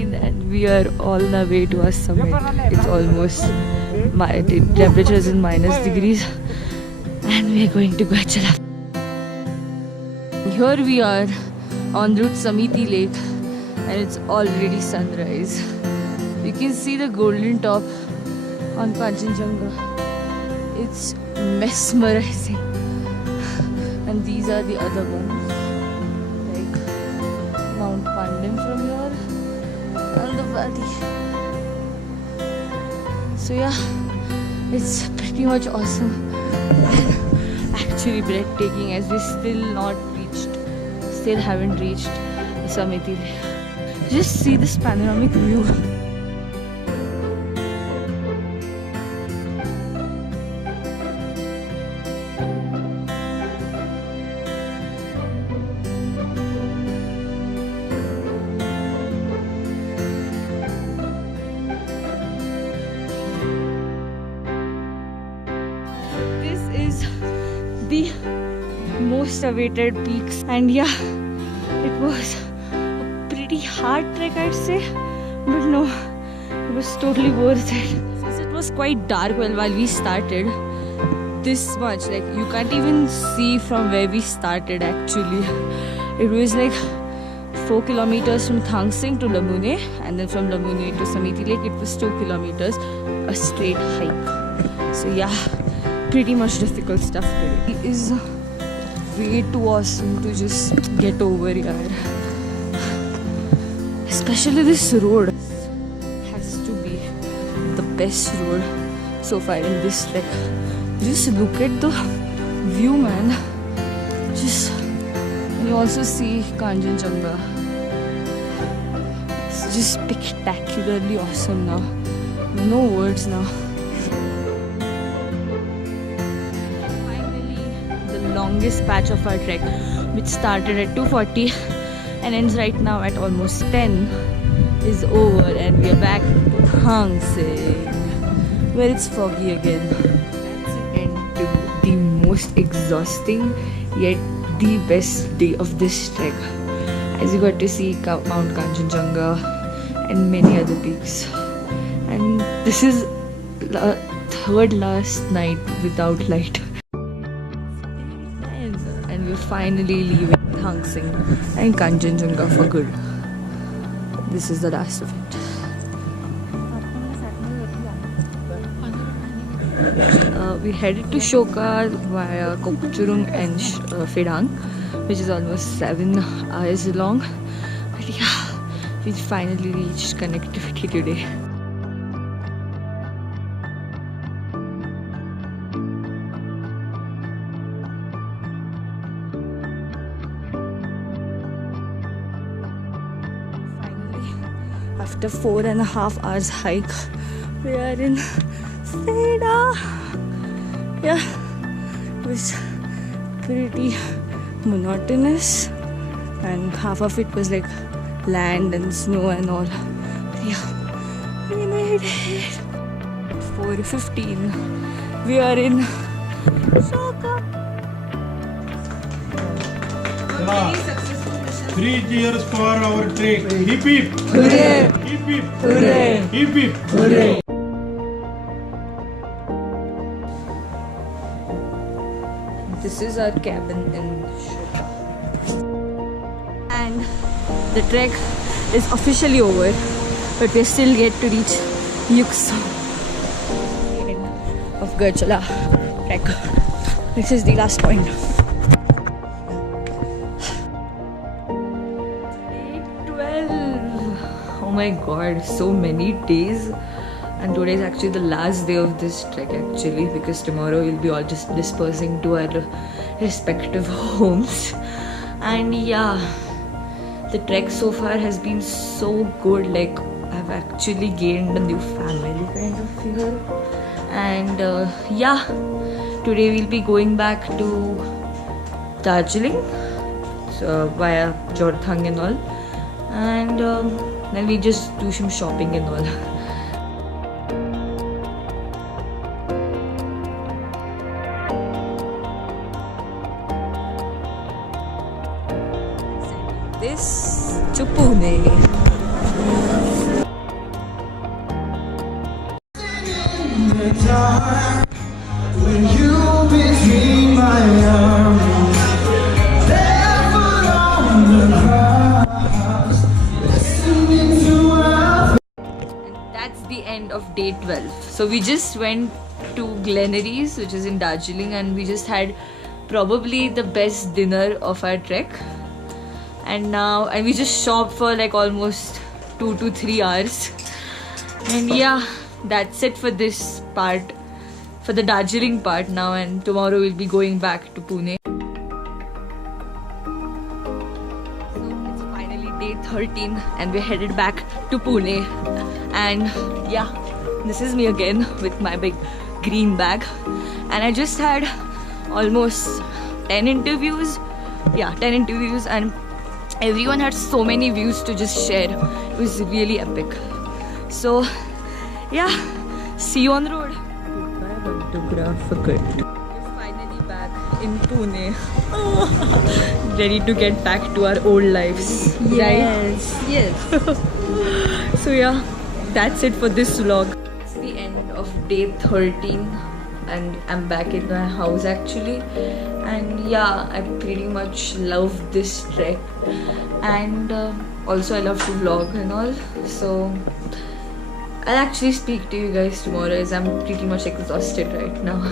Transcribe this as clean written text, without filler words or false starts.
15 and we are all on our way to our summit. It's almost, the temperature is in -degrees and we are going to Goecha. Here we are on route Samiti Lake and it's already sunrise. You can see the golden top on Kanchenjunga. It's mesmerizing. And these are the other ones, like Mount Pandim from here and the valley. So yeah, it's pretty much awesome and actually breathtaking as we still haven't reached Samiti Lake. Just see this panoramic view. The most awaited peaks, and yeah, it was a pretty hard trek, I'd say, but no, it was totally worth it. Since it was quite dark while we started, this much, like you can't even see from where we started actually. It was like 4 kilometers from Thangsing to Lamune, and then from Lamune to Samiti Lake it was 2 kilometers, a straight hike. So yeah, pretty much difficult stuff today. It is way too awesome to just get over here. Especially this road has to be the best road so far in this trek. Just look at the view, man. And you also see Kanchenjunga. It's just spectacularly awesome now. No words now. Longest patch of our trek, which started at 2:40 and ends right now at almost 10, is over and we are back to Thangsing, where it's foggy again. That's the end to the most exhausting yet the best day of this trek, as you got to see Mount Kanchenjunga and many other peaks. And this is the third last night without light. And we're finally leaving Thangsing and Kanchenjunga for good. This is the last of it. We headed to Shoka via Kokchurung and Phirang, which is almost 7 hours long. But yeah, we finally reached connectivity today. After 4.5 hours hike, we are in Seda. Yeah, it was pretty monotonous, and half of it was like land and snow and all. But yeah, we made it. 4:15, we are in Shoka. 3 cheers for our trek. Hip hip. Hooray! Hip hip. Hooray! Hip hip. Hooray! This is our cabin in Shoka. And the trek is officially over, but we still yet to reach Yuksa. The end of Goecha trek. This is the last point. 8:12. Oh my god, so many days. And today is actually the last day of this trek actually, because tomorrow we'll be all just dispersing to our respective homes. And yeah, the trek so far has been so good. Like, I've actually gained a new family kind of here. And yeah, today we'll be going back to Darjeeling, so via Jorthang and all, and then we just do some shopping and all. This to Pune. When you between my arms, barefoot on the grass, listening to our. And that's the end of day 12. So we just went to Glenaries, which is in Darjeeling, and we just had probably the best dinner of our trek. And we just shopped for like almost 2 to 3 hours. And yeah, that's it for this part, for the Darjeeling part now, and tomorrow we'll be going back to Pune. So it's finally day 13 and we're headed back to Pune. And yeah, this is me again with my big green bag. And I just had almost 10 interviews. Yeah, 10 interviews, and everyone had so many views to just share. It was really epic. So yeah, see you on the road. Goodbye, photographer. We're finally back in Pune. Ready to get back to our old lives. Yes, Right? yes. So yeah, that's it for this vlog. It's the end of day 13 and I'm back in my house actually. And yeah, I pretty much love this trek, and also I love to vlog and all. So I'll actually speak to you guys tomorrow as I'm pretty much exhausted right now.